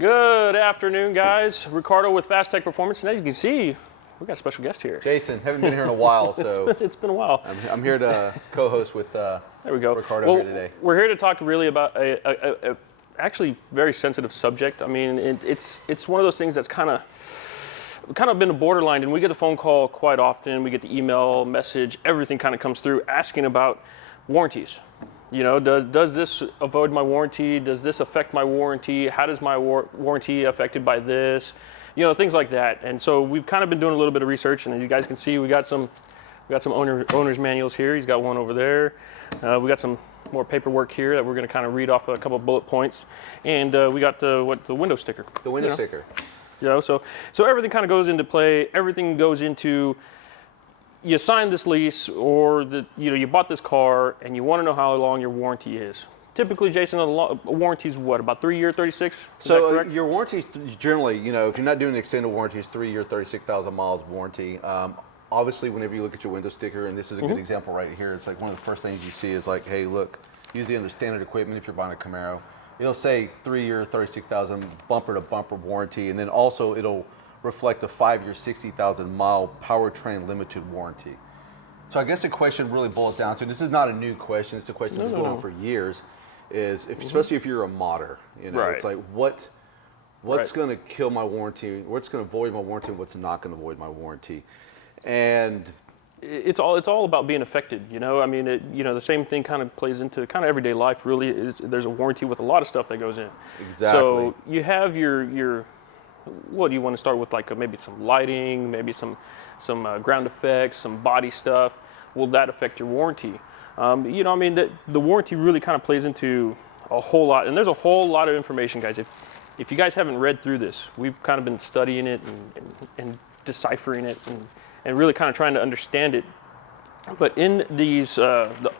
Good afternoon, guys. Ricardo with Fast Tech Performance. Now you can see we got a special guest here. Jason, haven't been here in a while, so it's been a while. I'm here to co-host with there we go. Ricardo here today. We're here to talk really about a actually very sensitive subject. I mean, it's one of those things that's kind of been a borderline, and we get the phone call quite often. We get the email, message, everything kind of comes through asking about warranties. You know, does this avoid my warranty? Does this affect my warranty? How does my warranty affected by this? You know, things like that. And so we've kind of been doing a little bit of research, and as you guys can see, we got some owner's manuals here. He's got one over there. We got some more paperwork here that we're going to kind of read off a couple of bullet points, and we got the window sticker. The window sticker. You know, so everything kind of goes into play. Everything goes into, you signed this lease, or you bought this car and you want to know how long your warranty is. Typically, Jason, a warranty is what, about 3 year, 36? So your warranties generally, you know, if you're not doing an extended warranty, it's 3 year, 36,000 miles warranty. Obviously, whenever you look at your window sticker, and this is a good example right here, it's like one of the first things you see is like, hey, look, usually under standard equipment, if you're buying a Camaro, it'll say 3 year, 36,000 bumper to bumper warranty, and then also it'll reflect a 5 year, 60,000 mile powertrain limited warranty. So I guess the question really boils down to, this is not a new question, it's a question that's been going on for years, is especially if you're a modder, you know, it's like what's going to kill my warranty, what's going to void my warranty, what's not going to void my warranty. And it's all about being affected, you know. I mean, the same thing kind of plays into kind of everyday life. Really, there's a warranty with a lot of stuff that goes in. Exactly. So you have your what do you want to start with? Like maybe some lighting, maybe some ground effects, some body stuff. Will that affect your warranty? You know, I mean, the warranty really kind of plays into a whole lot, and there's a whole lot of information, guys. If you guys haven't read through this, we've kind of been studying it and deciphering it and really kind of trying to understand it. But in these, the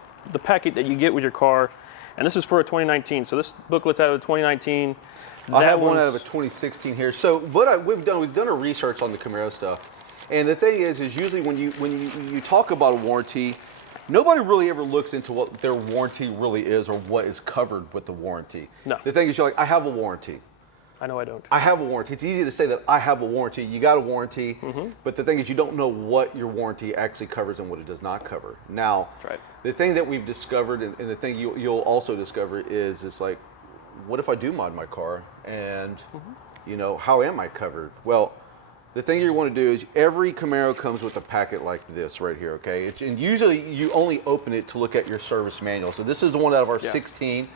packet that you get with your car, and this is for a 2019, so this booklet's out of 2019. I have one out of a 2016 here. So what we've done a research on the Camaro stuff, and the thing is usually when you talk about a warranty, nobody really ever looks into what their warranty really is or what is covered with the warranty. No. The thing is, you're like, I have a warranty. I know I don't. I have a warranty. It's easy to say that I have a warranty. You got a warranty, but the thing is, you don't know what your warranty actually covers and what it does not cover. Now, the thing that we've discovered, and the thing you'll also discover is, it's like, what if I do mod my car, and you know, how am I covered? Well, the thing you want to do is every Camaro comes with a packet like this right here, okay? And usually you only open it to look at your service manual. So this is the one out of our 16.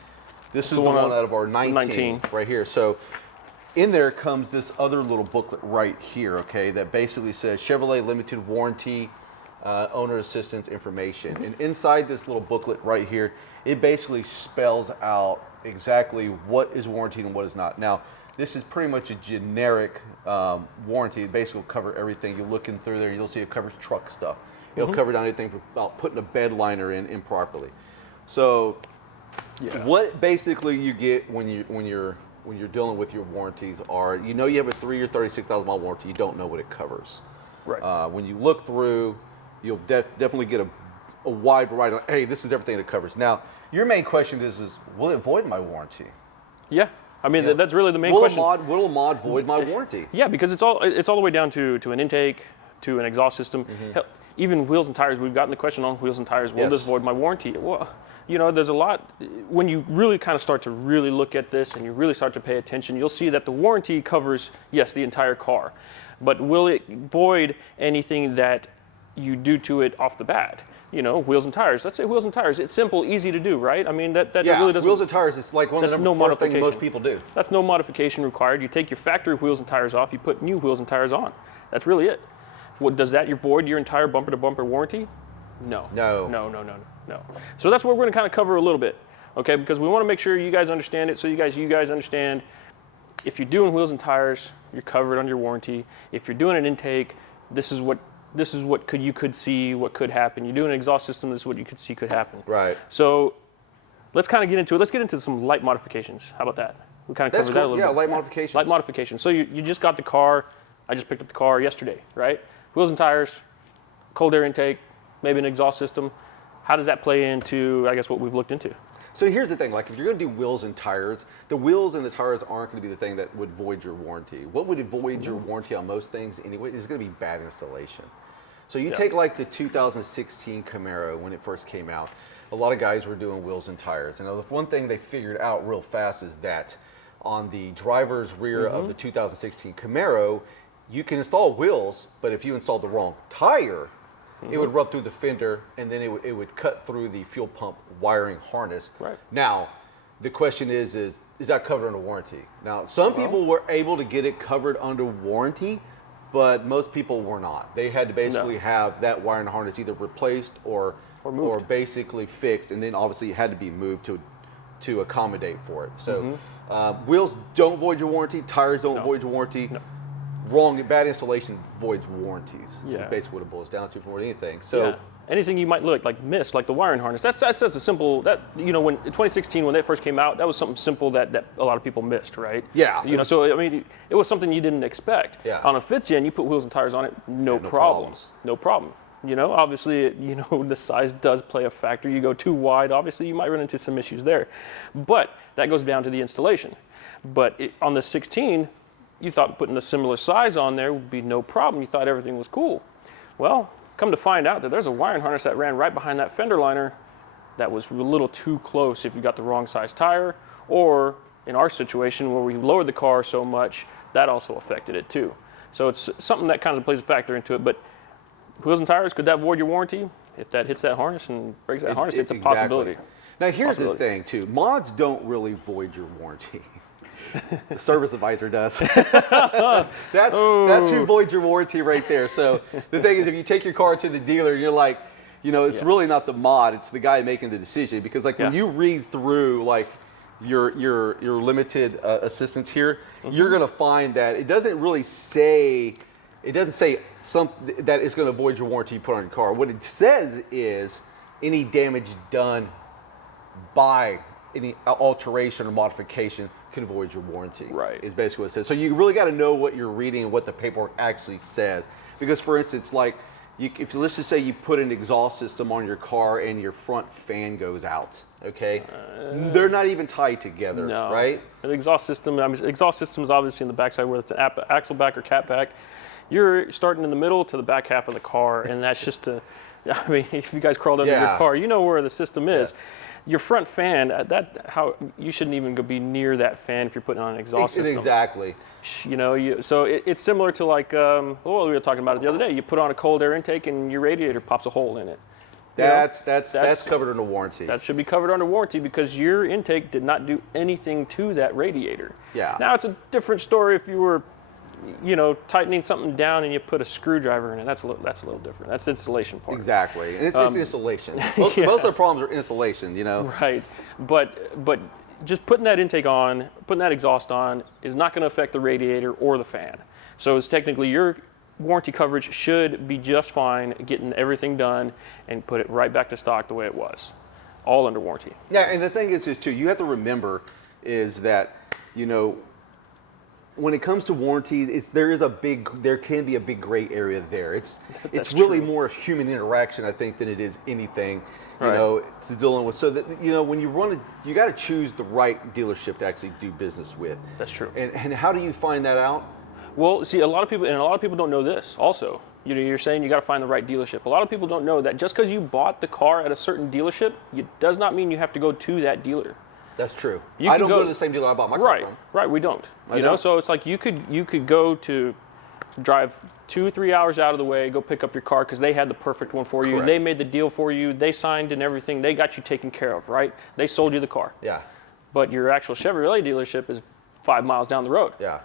This is the one out of our 19 right here. So in there comes this other little booklet right here, okay, that basically says Chevrolet Limited Warranty Owner Assistance Information. And inside this little booklet right here, it basically spells out exactly what is warranted and what is not. Now, this is pretty much a generic warranty. It basically will cover everything. You're looking through there, you'll see it covers truck stuff. It'll cover down anything about putting a bed liner in improperly. So what basically you get when you're dealing with your warranties are, you know, you have a 3 year, 36,000 mile warranty, you don't know what it covers. Right. When you look through, you'll definitely get a wide variety of, hey, this is everything it covers. Now, your main question is will it void my warranty? Yeah. I mean, that's really the main question. Will a mod void my warranty? Yeah, because it's all the way down to an intake, to an exhaust system. Hell, even wheels and tires, we've gotten the question on wheels and tires, will this void my warranty? Well, you know, there's a lot, when you really kind of start to really look at this and you really start to pay attention, you'll see that the warranty covers, yes, the entire car. But will it void anything that you do to it off the bat? You know, wheels and tires. Let's say wheels and tires. It's simple, easy to do, right? I mean, that really doesn't. Wheels and tires. It's like one of the first things most people do. That's no modification required. You take your factory wheels and tires off. You put new wheels and tires on. That's really it. What does that? You void your entire bumper-to-bumper warranty? No. No. So that's what we're going to kind of cover a little bit, okay? Because we want to make sure you guys understand it. So you guys understand. If you're doing wheels and tires, you're covered under your warranty. If you're doing an intake, this is what you could see, what could happen. You're doing an exhaust system, this is what you could see could happen. Right. So let's kind of get into it. Let's get into some light modifications. How about that? We kind of covered that a little bit. Yeah, light modifications. Light modifications. So you just got the car. I just picked up the car yesterday, right? Wheels and tires, cold air intake, maybe an exhaust system. How does that play into, I guess, what we've looked into? So here's the thing, like if you're going to do wheels and tires, the wheels and the tires aren't going to be the thing that would void your warranty. What would void your warranty on most things anyway is going to be bad installation. So you take like the 2016 Camaro when it first came out, a lot of guys were doing wheels and tires. And the one thing they figured out real fast is that on the driver's rear of the 2016 Camaro, you can install wheels, but if you installed the wrong tire, it would rub through the fender, and then it would cut through the fuel pump wiring harness. Right. Now, the question is that covered under warranty? Now, some people were able to get it covered under warranty, but most people were not. They had to basically have that wiring harness either replaced or basically fixed, and then obviously it had to be moved to accommodate for it. So wheels don't void your warranty, tires don't void your warranty. Bad installation voids warranties. Yeah. Is basically what it boils down to more than anything. So anything you might miss, like the wiring harness. That's a simple when 2016 when they first came out, that was something simple that a lot of people missed, right? Yeah. So I mean, it was something you didn't expect. Yeah. On a 5th gen, you put wheels and tires on it, no problems. No problem. Obviously, the size does play a factor. You go too wide, obviously you might run into some issues there. But that goes down to the installation. But on the 16, you thought putting a similar size on there would be no problem. You thought everything was cool. Well, come to find out that there's a wiring harness that ran right behind that fender liner that was a little too close if you got the wrong size tire, or in our situation where we lowered the car so much, that also affected it too. So it's something that kind of plays a factor into it. But wheels and tires, could that void your warranty? If that hits that harness and breaks that harness, it's a possibility. Now here's the thing too, mods don't really void your warranty. The service advisor does. That's who voids your warranty right there. So the thing is, if you take your car to the dealer and you're like, it's really not the mod, it's the guy making the decision. Because like when you read through like your limited assistance here, you're gonna find that it doesn't really say, something that is gonna void your warranty you put on your car. What it says is any damage done by any alteration or modification can void your warranty. Right. Is basically what it says. So you really got to know what you're reading and what the paperwork actually says. Because for instance, like let's just say you put an exhaust system on your car and your front fan goes out. Okay, they're not even tied together, right? An exhaust system. Exhaust system is obviously in the backside, whether it's an axle back or cat back. You're starting in the middle to the back half of the car, and that's just if you guys crawled under your car, you know where the system is. Yeah. Your front fan, you shouldn't even go be near that fan if you're putting on an exhaust system. Exactly. So it's similar to like we were talking about it the other day. You put on a cold air intake and your radiator pops a hole in it. That's covered under warranty. That should be covered under warranty because your intake did not do anything to that radiator. Yeah. Now it's a different story if you were tightening something down and you put a screwdriver in it. That's a little different. That's the installation part. Exactly. And it's installation. Most of the problems are installation, Right. But just putting that intake on, putting that exhaust on is not going to affect the radiator or the fan. So it's technically your warranty coverage should be just fine getting everything done and put it right back to stock the way it was. All under warranty. Yeah, and the thing is too, you have to remember is that, when it comes to warranties, there can be a big gray area there. It's really more human interaction, I think, than it is anything, to dealing with. So that when you got to choose the right dealership to actually do business with. That's true. And how do you find that out? Well, see, a lot of people don't know this. Also, you're saying you got to find the right dealership. A lot of people don't know that just because you bought the car at a certain dealership, it does not mean you have to go to that dealer. That's true. I don't go to the same dealer I bought my car from. Right, we don't. So it's like you could go to drive 2-3 hours out of the way, go pick up your car because they had the perfect one for you. Correct. They made the deal for you. They signed and everything. They got you taken care of, right? They sold you the car. Yeah. But your actual Chevrolet dealership is 5 miles down the road. Yeah.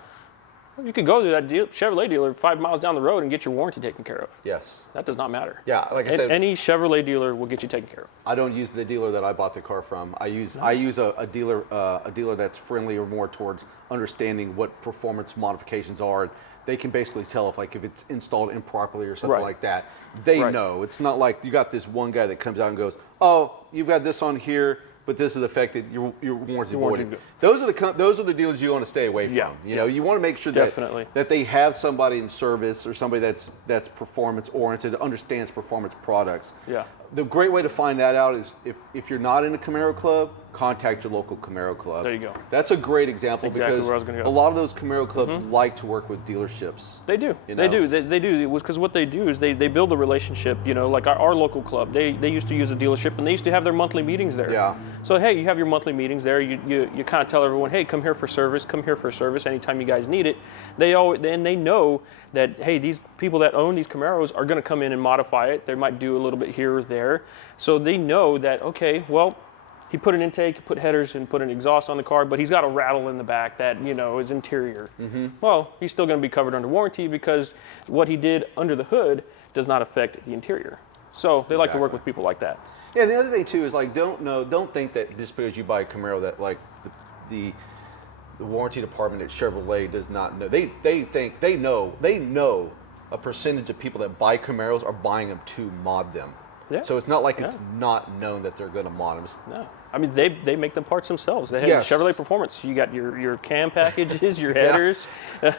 You could go to that Chevrolet dealer 5 miles down the road and get your warranty taken care of. Yes. That does not matter. Yeah, like I said, any Chevrolet dealer will get you taken care of. I don't use the dealer that I bought the car from. I use a dealer that's friendly or more towards understanding what performance modifications are. They can basically tell if it's installed improperly or something like that. They know. It's not like you got this one guy that comes out and goes, "Oh, you've got this on here, but this is the fact that your warranty warranty voided. Those are the dealers you want to stay away from. Yeah, You know, you want to make sure that they have somebody in service or somebody that's performance oriented, understands performance products. Yeah. The great way to find that out is if you're not in a Camaro club, contact your local Camaro club. There you go. That's a great example because where I was gonna go. a lot of those Camaro clubs like to work with dealerships. They do. You They know? do. They do. Because what they do is they build a relationship. You know, like our local club, they used to use a dealership and they used to have their monthly meetings there. Yeah. So hey, you have your monthly meetings there. You kind of tell everyone, hey, come here for service. Come here for service anytime you guys need it. They know that hey, these people that own these Camaros are going to come in and modify it. They might do a little bit here or there. So they know that okay, well, he put an intake, he put headers, and put an exhaust on the car, but he's got a rattle in the back that is interior. Well, he's still going to be covered under warranty because what he did under the hood does not affect the interior. So they like to work with people like that. Yeah, and the other thing too is like don't think that just because you buy a Camaro that like the warranty department at Chevrolet does not know. They think they know a percentage of people that buy Camaros are buying them to mod them. Yeah. So it's not like it's not known that they're going to mod them. No, I mean they make the parts themselves. They have Chevrolet Performance. You got your cam packages, your headers,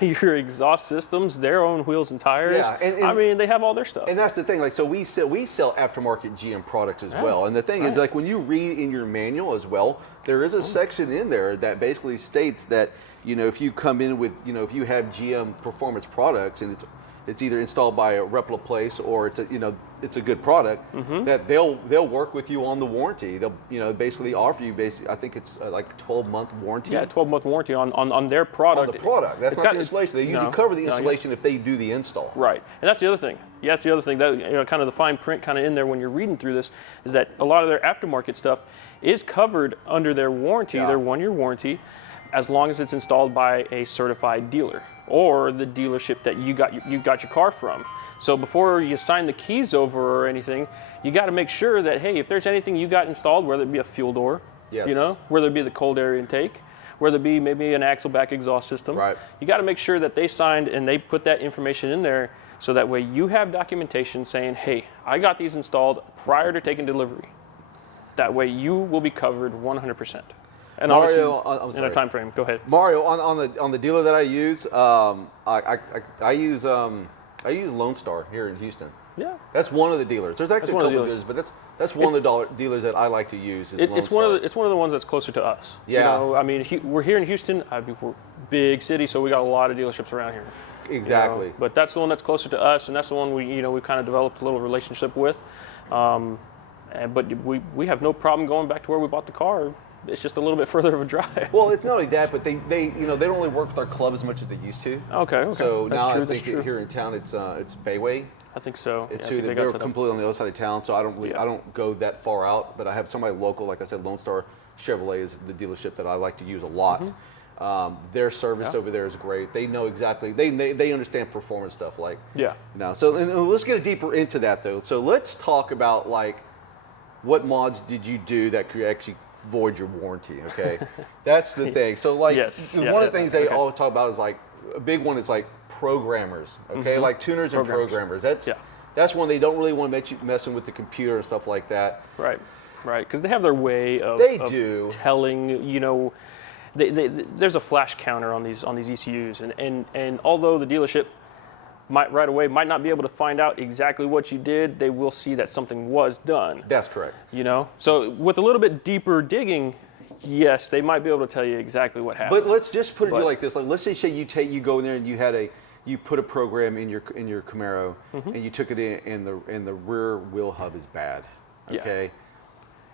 your exhaust systems, their own wheels and tires. Yeah, and I mean they have all their stuff. And that's the thing. Like so, we sell aftermarket GM products as well. And the thing is, like when you read in your manual as well, there is a section in there that basically states that if you come in with if you have GM Performance products and it's either installed by a reputable place or it's a good product, that they'll work with you on the warranty. They'll basically offer you I think it's like a 12-month warranty. Yeah, 12-month warranty on their product. On the product. That's not the installation. They usually cover the installation if they do the install. Right, and that's the other thing. Yeah, that's the other thing that kind of the fine print kind of in there when you're reading through this is that a lot of their aftermarket stuff is covered under their warranty, their 1-year warranty, as long as it's installed by a certified dealer or the dealership that you got your car from. So before you sign the keys over or anything, you got to make sure that hey, if there's anything you got installed, whether it be a fuel door, whether it be the cold air intake, whether it be maybe an axle back exhaust system, you got to make sure that they signed and they put that information in there so that way you have documentation saying, hey, I got these installed prior to taking delivery. That way you will be covered 100%. And Mario, in a time frame. Go ahead. Mario, on the dealer that I use, I use Lone Star here in Houston. Yeah. That's one of the dealers. There's actually a couple of dealers, but that's one of the dealers that I like to use. It's one of the ones that's closer to us. Yeah. I mean, we're here in Houston. We're big city, so we got a lot of dealerships around here. Exactly. But that's the one that's closer to us, and that's the one we kind of developed a little relationship with. But we have no problem going back to where we bought the car. It's just a little bit further of a drive. Well, it's not only that, but they don't really work with our club as much as they used to. Okay. So that's now true, I think here in town it's Bayway. I think so. It's they're completely on the other side of town, so I don't go that far out. But I have somebody local, like I said, Lone Star Chevrolet is the dealership that I like to use a lot. Their service over there is great. They know exactly. They understand performance stuff like. Yeah. So and let's get deeper into that though. So let's talk about like what mods did you do that could actually void your warranty, okay? That's the thing. So like one of the things they always talk about is like a big one is like programmers, okay? Like tuners and programmers. That's one they don't really want to make you messing with the computer and stuff like that. Right. Because they have their way of telling, there's a flash counter on these ECUs and although the dealership might not be able to find out exactly what you did, they will see that something was done. That's correct. So with a little bit deeper digging, yes, they might be able to tell you exactly what happened. But let's just put it like this: like let's just say you go in there and you put a program in your Camaro and you took it in and the rear wheel hub is bad. Okay.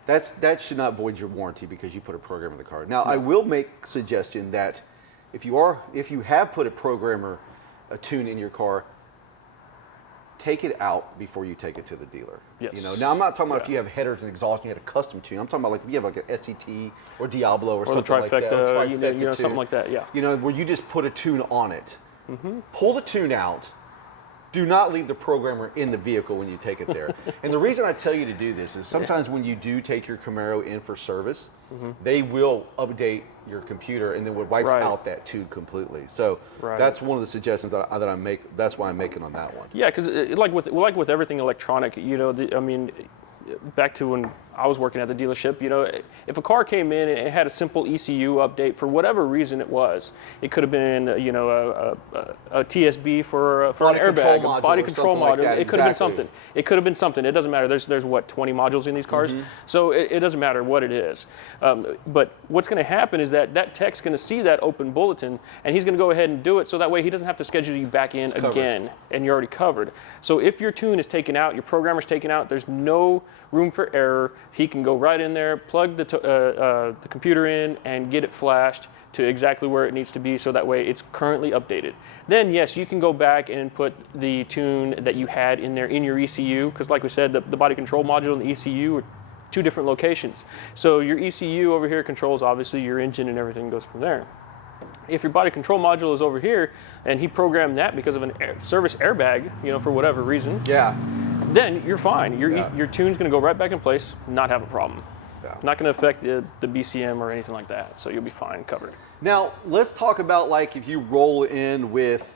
That should not void your warranty because you put a program in the car. Now I will make a suggestion that if you have put a tune in your car, take it out before you take it to the dealer. Yes. Now I'm not talking about if you have headers and exhaust and you had a custom tune. I'm talking about like if you have like an SCT or Diablo or something like that. Or trifecta something like that. Yeah. Where you just put a tune on it. Pull the tune out. Do not leave the programmer in the vehicle when you take it there. And the reason I tell you to do this is sometimes when you do take your Camaro in for service, they will update your computer and then it wipes out that tune completely. So that's one of the suggestions that I make. That's why I'm making on that one. Yeah, because like with everything electronic, back to when I was working at the dealership, you know, if a car came in and it had a simple ECU update for whatever reason it was, it could have been, you know, a TSB for an airbag, a body control module. Like it could have been something. It could have been something. It doesn't matter. There's what, 20 modules in these cars, so it doesn't matter what it is. But what's going to happen is that tech's going to see that open bulletin, and he's going to go ahead and do it, so that way he doesn't have to schedule you back in again, and you're already covered. So if your tune is taken out, your programmer's taken out, there's no room for error. He can go right in there, plug the computer in, and get it flashed to exactly where it needs to be, so that way it's currently updated. Then yes, you can go back and put the tune that you had in there in your ECU, because like we said, the body control module and the ECU are two different locations. So your ECU over here controls obviously your engine, and everything goes from there. If your body control module is over here and he programmed that because of a service airbag, you know, for whatever reason, then you're fine. Your tune's going to go right back in place, not have a problem. Not going to affect the BCM or anything like that, so you'll be fine, covered. Now, let's talk about, like, if you roll in with,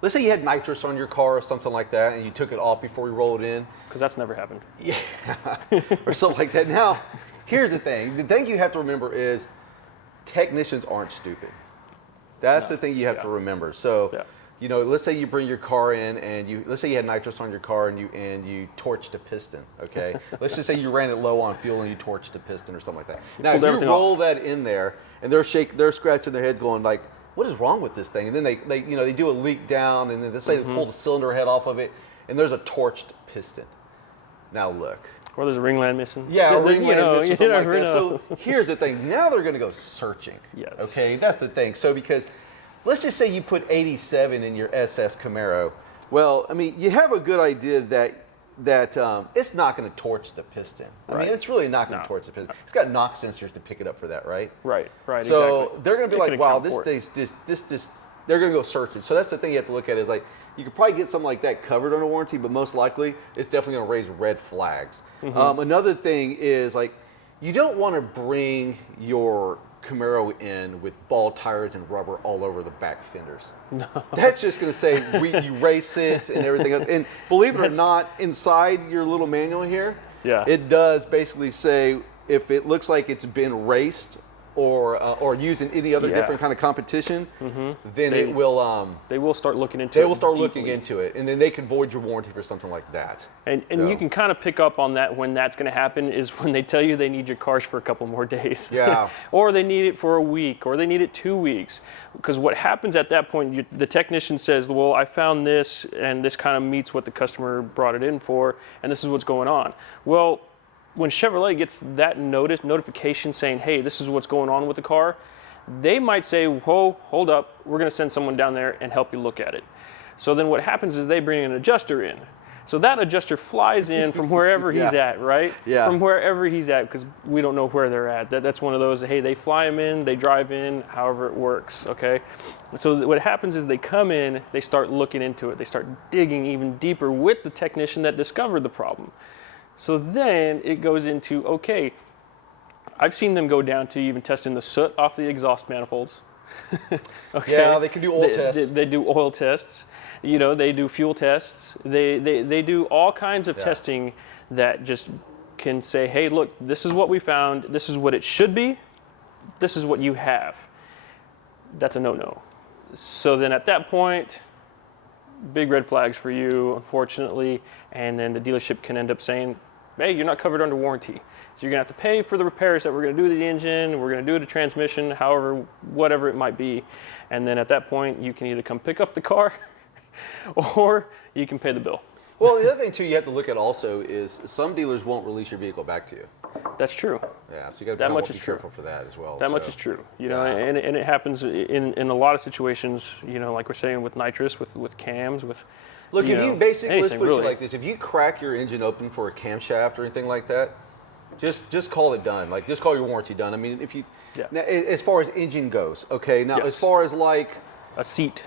let's say you had nitrous on your car or something like that, and you took it off before you rolled it in. Because that's never happened. Yeah, or something like that. Now, here's the thing. The thing you have to remember is technicians aren't stupid. That's the thing you have to remember. So, you know, let's say you bring your car in and let's say you had nitrous on your car and you torched a piston, okay? Let's just say you ran it low on fuel and you torched a piston or something like that. Now, if you roll that in there and they're scratching their head going like, what is wrong with this thing? And then they do a leak down, and then let's say they pull the cylinder head off of it and there's a torched piston. Now look. Or there's a ringland missing. Yeah, a ringland missing, something like that. So here's the thing. Now they're going to go searching. Yes. Okay, that's the thing. So because let's just say you put 87 in your SS Camaro. Well, I mean, you have a good idea that it's not going to torch the piston. I mean, it's really not going to torch the piston. It's got knock sensors to pick it up for that, right? Right, so exactly. They're going to be like, wow, this they're going to go searching. So that's the thing you have to look at is like, you could probably get something like that covered under warranty, but most likely it's definitely going to raise red flags. Another thing is like, you don't want to bring your Camaro in with ball tires and rubber all over the back fenders. No. That's just going to say you race it and everything else. And believe it or not, inside your little manual here, it does basically say if it looks like it's been raced or used in any other different kind of competition, then they will start looking into it. They will start looking into it, and then they can void your warranty for something like that. And you can kind of pick up on that when that's going to happen is when they tell you they need your cars for a couple more days. Yeah. Or they need it for a week, or they need it 2 weeks. Because what happens at that point, the technician says, well, I found this, and this kind of meets what the customer brought it in for, and this is what's going on. Well, when Chevrolet gets that notification saying, hey, this is what's going on with the car, they might say, whoa, hold up, we're going to send someone down there and help you look at it. So then what happens is they bring an adjuster in. So that adjuster flies in from wherever he's at, right? Yeah. From wherever he's at, because we don't know where they're at. That's one of those, hey, they fly him in, they drive in, however it works, okay? So what happens is they come in, they start looking into it, they start digging even deeper with the technician that discovered the problem. So then it goes into, okay, I've seen them go down to even testing the soot off the exhaust manifolds. Okay. Yeah, they can do oil tests. They do oil tests. You know, they do fuel tests. They do all kinds of testing that just can say, hey, look, this is what we found. This is what it should be. This is what you have. That's a no-no. So then at that point, big red flags for you, unfortunately, and then the dealership can end up saying, hey, you're not covered under warranty. So you're gonna have to pay for the repairs that we're gonna do to the engine, we're gonna do to the transmission, however, whatever it might be. And then at that point, you can either come pick up the car or you can pay the bill. Well, the other thing too you have to look at also is some dealers won't release your vehicle back to you. That's true. Yeah, so you got to be careful for that as well. That much is true. You know, and it happens in a lot of situations. You know, like we're saying with nitrous, with cams, with. Look, if you basically, let's put it really like this: if you crack your engine open for a camshaft or anything like that, just call it done. Like, just call your warranty done. I mean, if you, now, as far as engine goes, okay. Now, as far as like a seat.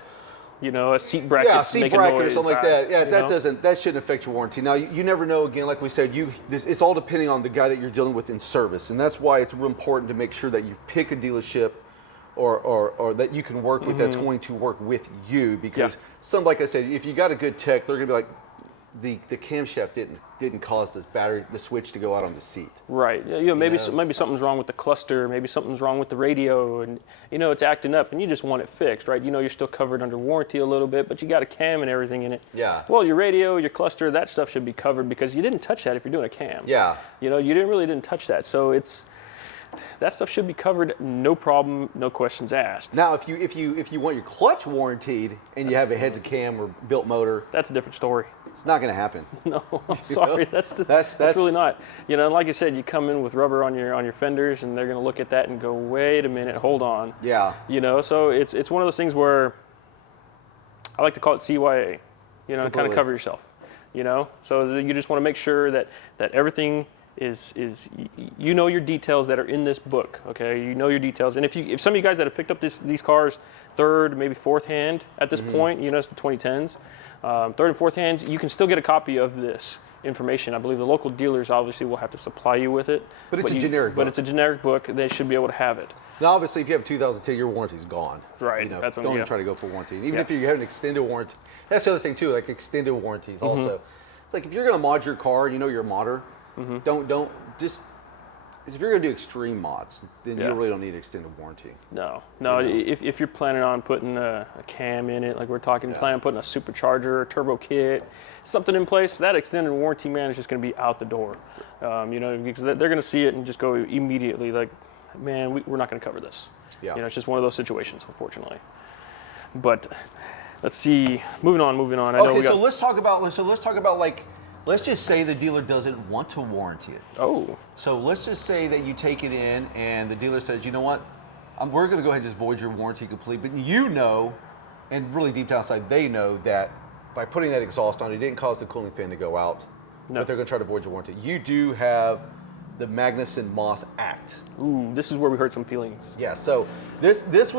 You know, a seat bracket, a seat bracket or something like that. Yeah, that shouldn't affect your warranty. Now, you never know. Again, like we said, it's all depending on the guy that you're dealing with in service, and that's why it's real important to make sure that you pick a dealership or that you can work with that's going to work with you. Because some, like I said, if you got a good tech, they're gonna be like, the camshaft didn't cause the switch to go out on the seat. Right. Maybe maybe something's wrong with the cluster. Maybe something's wrong with the radio, and it's acting up, and you just want it fixed, right? You're still covered under warranty a little bit, but you got a cam and everything in it. Yeah. Well, your radio, your cluster, that stuff should be covered because you didn't touch that if you're doing a cam. Yeah. You didn't touch that, so that stuff should be covered, no problem, no questions asked. Now, if you want your clutch warranted and you have a heads and cam or built motor, that's a different story. It's not going to happen. No, I'm sorry. That's really not. Like I said, you come in with rubber on your fenders, and they're going to look at that and go, "Wait a minute, hold on." Yeah. So it's one of those things where I like to call it CYA. Kind of cover yourself. So you just want to make sure that everything is your details that are in this book. Okay, your details. And if some of you guys that have picked up these cars third, maybe fourth hand at this point, it's the 2010s. Third and fourth hands, you can still get a copy of this information. I believe the local dealers obviously will have to supply you with it. But it's a generic book. But it's a generic book. They should be able to have it. Now, obviously, if you have 2010, your warranty's gone. Right. Don't even try to go for warranty. Even if you have an extended warranty. That's the other thing, too, like extended warranties also. It's like if you're going to mod your car, you're a modder, don't just... If you're going to do extreme mods, then you really don't need extended warranty. No. If you're planning on putting a cam in it, like we're talking, planning on putting a supercharger, a turbo kit, something in place, that extended warranty, man, is just going to be out the door. Because they're going to see it and just go immediately like, man, we're not going to cover this. Yeah. It's just one of those situations, unfortunately. But let's see. Moving on. So let's talk about like. Let's just say the dealer doesn't want to warranty it. Oh. So let's just say that you take it in and the dealer says, you know what, we're going to go ahead and just void your warranty complete. But and really deep down inside, they know that by putting that exhaust on, it didn't cause the cooling fan to go out. No. But they're going to try to void your warranty. You do have the Magnuson-Moss Act. Ooh, this is where we hurt some feelings. Yeah. So this act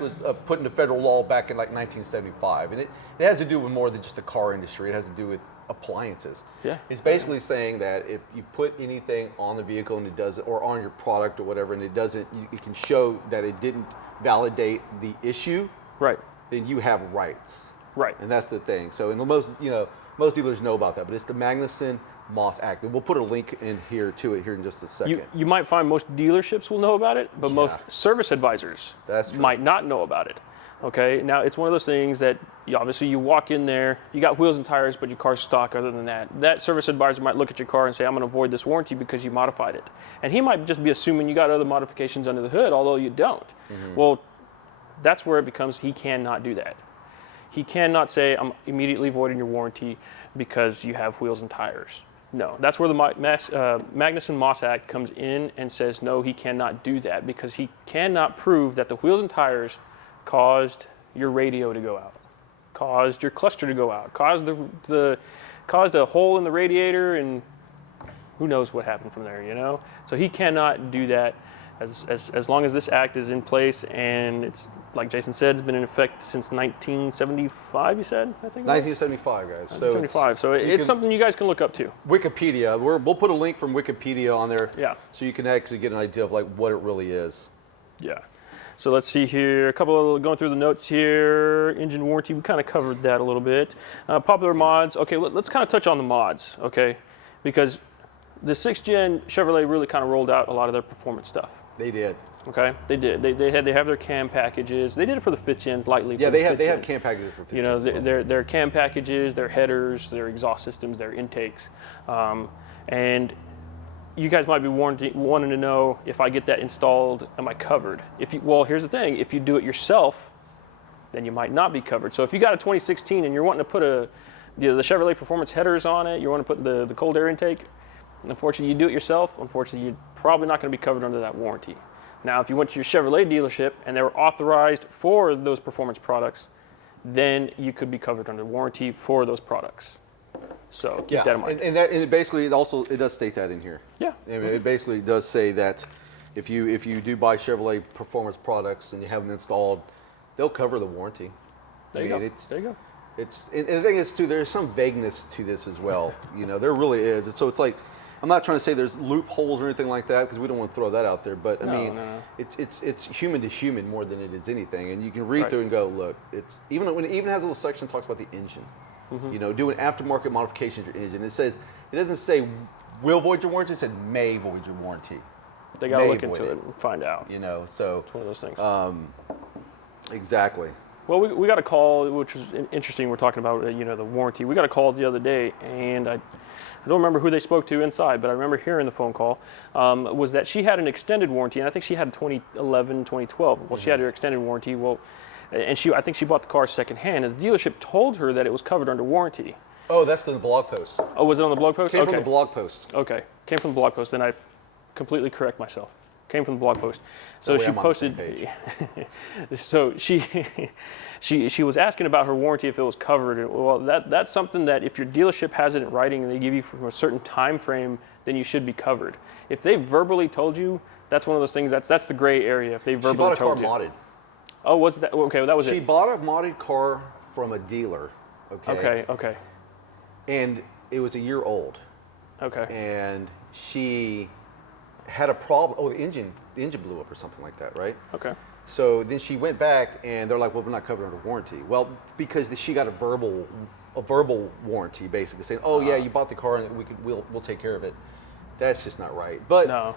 was put into federal law back in like 1975, and it has to do with more than just the car industry. It has to do with appliances. Yeah. It's basically saying that if you put anything on the vehicle and it doesn't, or on your product or whatever, and it doesn't, you can show that it didn't validate the issue. Right. Then you have rights. Right. And that's the thing. So, and most dealers know about that, but it's the Magnuson-Moss Act. And we'll put a link in here to it here in just a second. You might find most dealerships will know about it, but most service advisors might not know about it. Okay, now it's one of those things that obviously you walk in there, you got wheels and tires, but your car's stock. Other than that, that service advisor might look at your car and say, I'm going to void this warranty because you modified it. And he might just be assuming you got other modifications under the hood, although you don't. Well, that's where it becomes he cannot do that. He cannot say, I'm immediately voiding your warranty because you have wheels and tires. No, that's where the Magnuson-Moss Act comes in and says, no, he cannot do that because he cannot prove that the wheels and tires caused your radio to go out, caused your cluster to go out, caused caused a hole in the radiator, and who knows what happened from there, So he cannot do that as long as this act is in place, and it's, like Jason said, it's been in effect since 1975, you said, I think? 1975, guys. 1975, so it's something you guys can look up too. Wikipedia, we'll put a link from Wikipedia on there, so you can actually get an idea of like what it really is. Yeah. So let's see here, going through the notes here. Engine warranty, we kind of covered that a little bit. Popular mods, okay, let's kind of touch on the mods, okay? Because the 6th gen Chevrolet really kind of rolled out a lot of their performance stuff. They did. Okay, they did. They have their cam packages. They did it for the 5th gen lightly. Yeah, they have cam packages for 5th gen. Their cam packages, their headers, their exhaust systems, their intakes, and you guys might be wanting to know, if I get that installed, am I covered? Well, here's the thing: if you do it yourself, then you might not be covered. So if you got a 2016 and you're wanting to put the Chevrolet Performance headers on it, you want to put the cold air intake, unfortunately, you do it yourself. Unfortunately, you're probably not going to be covered under that warranty. Now, if you went to your Chevrolet dealership and they were authorized for those performance products, then you could be covered under warranty for those products. So keep that in mind. And it basically it does state that in here. Yeah. It basically does say that if you do buy Chevrolet Performance products and you have them installed, they'll cover the warranty. There you go. And the thing is too, there's some vagueness to this as well. There really is. So it's like, I'm not trying to say there's loopholes or anything like that because we don't want to throw that out there. But no. It's human to human more than it is anything. And you can read through and go, look, it even has a little section that talks about the engine. You know, doing aftermarket modifications to your engine. It doesn't say will void your warranty. It said may void your warranty. They got to May look into void it and find out. You know, so It's one of those things. exactly. Well, we got a call, which was interesting. We're talking about the warranty. We got a call the other day, and I don't remember who they spoke to inside, but I remember hearing the phone call. Was that she had an extended warranty, and I think she had 2011, 2012. Well, she had her extended warranty. Well, and I think she bought the car secondhand, and the dealership told her that it was covered under warranty. Oh, that's the blog post. Oh, was it on the blog post? Came from the blog post. Okay, came from the blog post. Then I completely correct myself. Came from the blog post. So she posted. So she was asking about her warranty if it was covered. Well, that's something that if your dealership has it in writing and they give you from a certain time frame, then you should be covered. If they verbally told you, that's one of those things. That's the gray area. If they verbally told you. She bought a car modded. Oh, was that okay? Well, that was it. She bought a modded car from a dealer. Okay. Okay. And it was a year old. Okay. And she had a problem. Oh, the engine blew up or something like that, right? Okay. So then she went back, and they're like, "Well, we're not covered under warranty." Well, because she got a verbal warranty, basically saying, "Oh yeah, you bought the car, and we'll take care of it." That's just not right. But no,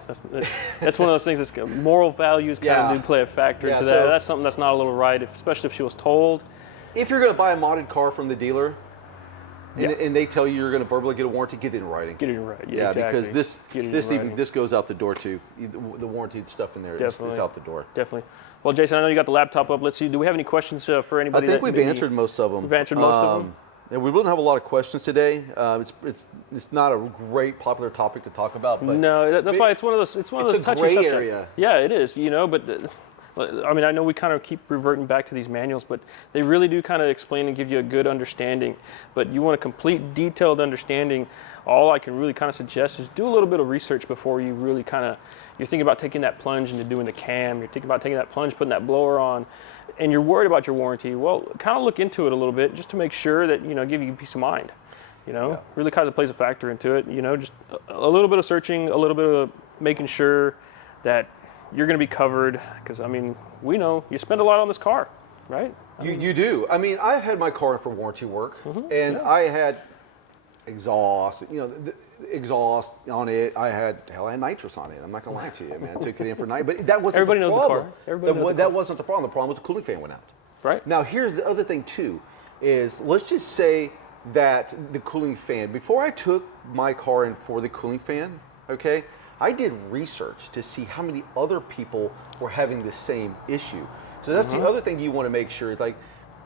that's one of those things. That's moral values kind of do play a factor into that. That's something that's not a little right, especially if she was told. If you're going to buy a modded car from the dealer, and they tell you you're going to verbally get a warranty, get it in writing. Get it in writing. Yeah, exactly. because this goes out the door too. The warranty stuff in there, it's out the door. Definitely. Well, Jason, I know you got the laptop up. Let's see. Do we have any questions for anybody? I think we've answered most of them. We've answered most of them. And we wouldn't have a lot of questions today. It's not a great popular topic to talk about. But no, that's why it's one of those touchy gray subjects. area. Yeah, it is. But I mean, I know we kind of keep reverting back to these manuals, but they really do kind of explain and give you a good understanding. But you want a complete, detailed understanding. All I can really kind of suggest is do a little bit of research before you really you're thinking about taking that plunge into doing the cam. You're thinking about taking that plunge, putting that blower on, and you're worried about your warranty. Well, kind of look into it a little bit just to make sure that give you peace of mind. Really kind of plays a factor into it. Just a little bit of searching, a little bit of making sure that you're going to be covered, because I mean, we know you spend a lot on this car, right? You do. I mean, I've had my car for warranty work, and I had exhaust, exhaust on it. I had nitrous on it. I'm not gonna lie to you, man. I took it in for night, but that wasn't Everybody the knows problem. the car. Everybody knows the that car. wasn't the problem. The problem was the cooling fan went out. Right. Now, here's the other thing too, is let's just say that the cooling fan. Before I took my car in for the cooling fan, okay, I did research to see how many other people were having the same issue. So that's the other thing you want to make sure. Like,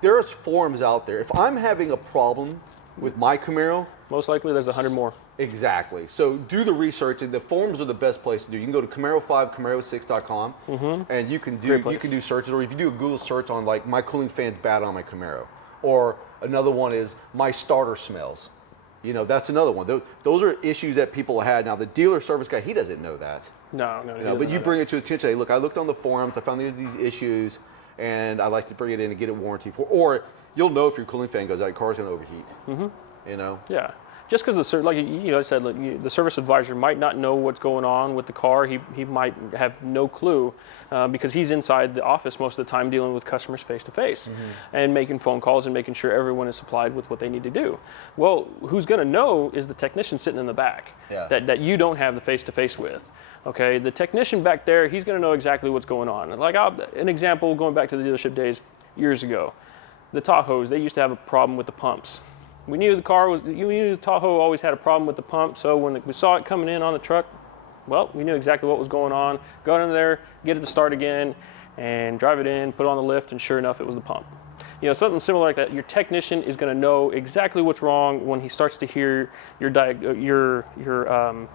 there's forums out there. If I'm having a problem with my Camaro, most likely there's 100 more. Exactly. So do the research, and the forums are the best place to do. You can go to Camaro5, Camaro6.com, and you can do searches, or if you do a Google search on like my cooling fan's bad on my Camaro, or another one is my starter smells. That's another one. Those are issues that people had. Now the dealer service guy, he doesn't know that. No. But you bring it to his attention. Hey, look, I looked on the forums. I found these issues, and I'd like to bring it in and get a warranty for. Or you'll know if your cooling fan goes out, your car's going to overheat. Yeah. Just because I said, the service advisor might not know what's going on with the car. He might have no clue because he's inside the office most of the time dealing with customers face to face and making phone calls and making sure everyone is supplied with what they need to do. Well, who's going to know is the technician sitting in the back that you don't have the face to face with. Okay, the technician back there, he's going to know exactly what's going on. Like an example, going back to the dealership days years ago, the Tahoes, they used to have a problem with the pumps. We knew the Tahoe always had a problem with the pump, so when we saw it coming in on the truck, well, we knew exactly what was going on. Go in there, get it to start again, and drive it in, put it on the lift, and sure enough, it was the pump. Something similar like that. Your technician is going to know exactly what's wrong when he starts to hear I'm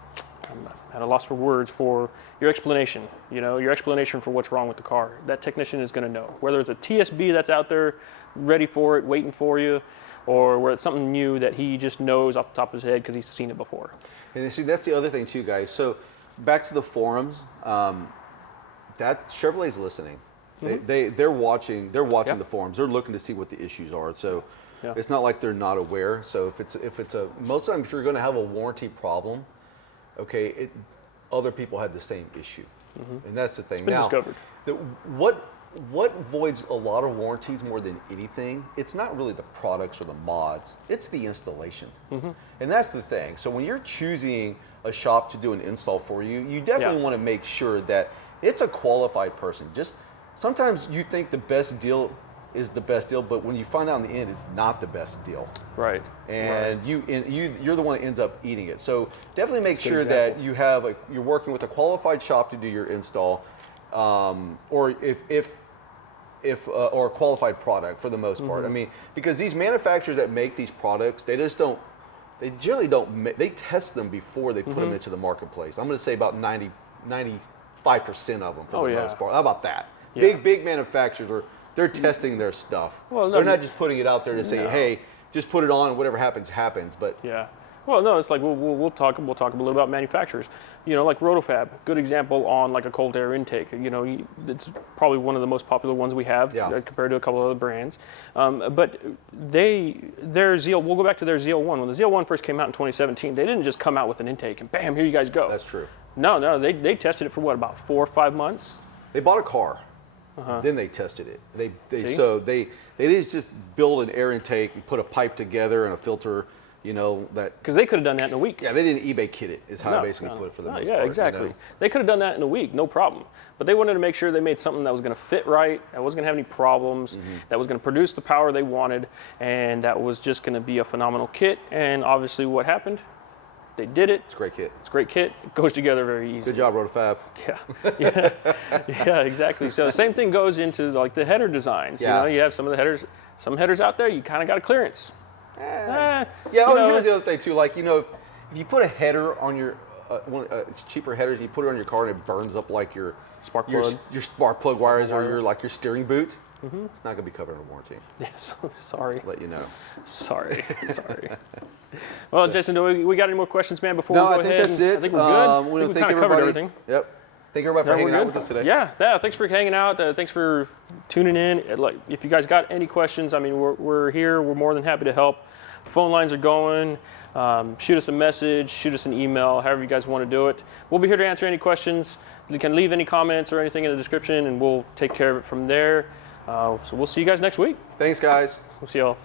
at a loss for words for your explanation. Your explanation for what's wrong with the car. That technician is going to know whether it's a TSB that's out there ready for it, waiting for you, or where it's something new that he just knows off the top of his head because he's seen it before. And see, that's the other thing too, guys. So back to the forums, that Chevrolet's listening. They're watching the forums. They're looking to see what the issues are. So it's not like they're not aware. So if it's most of the time, if you're going to have a warranty problem, okay, other people had the same issue, and that's the thing. It's been discovered. what voids a lot of warranties more than anything, it's not really the products or the mods, it's the installation. And that's the thing. So when you're choosing a shop to do an install for you, you definitely want to make sure that it's a qualified person. Just sometimes you think the best deal is the best deal, but when you find out in the end, it's not the best deal. Right. And you're the one that ends up eating it. So definitely make sure that you have you're working with a qualified shop to do your install, or or a qualified product for the most part. I mean, because these manufacturers that make these products, they generally don't. They test them before they put them into the marketplace. I'm going to say about 95% of them for the most part. How about that? Big manufacturers they're testing their stuff. Well, they're not just putting it out there to say, hey, just put it on, whatever happens, happens. But well, no, it's like we'll talk a little about manufacturers. You know, like Rotofab, good example on like a cold air intake. You know, it's probably one of the most popular ones we have compared to a couple of other brands. But their Zeal, we'll go back to their Zeal 1. When the Zeal 1 first came out in 2017, they didn't just come out with an intake and bam, here you guys go. That's true. No, they tested it for what, about 4 or 5 months? They bought a car. Then they tested it. They didn't just build an air intake and put a pipe together and a filter, you know, that. Because they could have done that in a week. Yeah, they didn't eBay kit it, is how I basically put it for the most part. Yeah, exactly. You know? They could have done that in a week, no problem. But they wanted to make sure they made something that was going to fit right, that wasn't going to have any problems, that was going to produce the power they wanted, and that was just going to be a phenomenal kit. And obviously what happened? They did it. It's a great kit. It's a great kit. It goes together very easily. Good job, Rotofab. Yeah, exactly. So same thing goes into like the header designs. You know, you have some headers out there, you kind of got a clearance. Here's the other thing too. Like, you know, if you put a header on your, it's cheaper headers, and you put it on your car and it burns up like your spark plug, your spark plug wires or your steering boot. It's not going to be covered under warranty. Yes, sorry. Let you know. Sorry. Well, Jason, do we got any more questions, man, before we go ahead? I think that's it. I think we're good. We kind of covered everything. Yep. Thank everybody for hanging out with us today. Yeah, thanks for hanging out. Thanks for tuning in. Like, if you guys got any questions, I mean, we're here. We're more than happy to help. The phone lines are going. Shoot us a message, shoot us an email, however you guys want to do it. We'll be here to answer any questions. You can leave any comments or anything in the description, and we'll take care of it from there. So we'll see you guys next week. Thanks, guys. We'll see y'all.